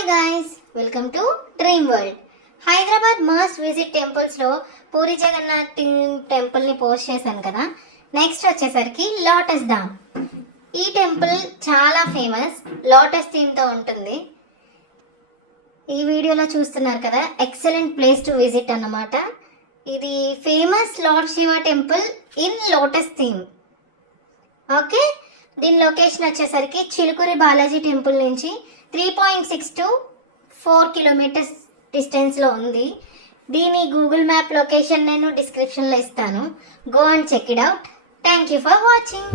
Hi guys, welcome to dream world. Hyderabad must visit టెంపుల్స్లో పూరి జగన్నాథ్ టెంపుల్ని post చేశాను కదా. నెక్స్ట్ వచ్చేసరికి లోటస్ ధామ్. ఈ టెంపుల్ చాలా ఫేమస్, లోటస్ థీమ్తో ఉంటుంది. ఈ వీడియోలో చూస్తున్నారు కదా, ఎక్సలెంట్ ప్లేస్ టు విజిట్ అన్నమాట. ఇది famous lord Shiva temple in lotus theme. Okay, దీని లొకేషన్ వచ్చేసరికి చిలుకూరి బాలాజీ టెంపుల్ నుంచి 3.6 to 4 కిలోమీటర్స్ డిస్టెన్స్లో ఉంది. దీని గూగుల్ మ్యాప్ లొకేషన్ నేను డిస్క్రిప్షన్లో ఇస్తాను. Go and check it out. Thank you for watching.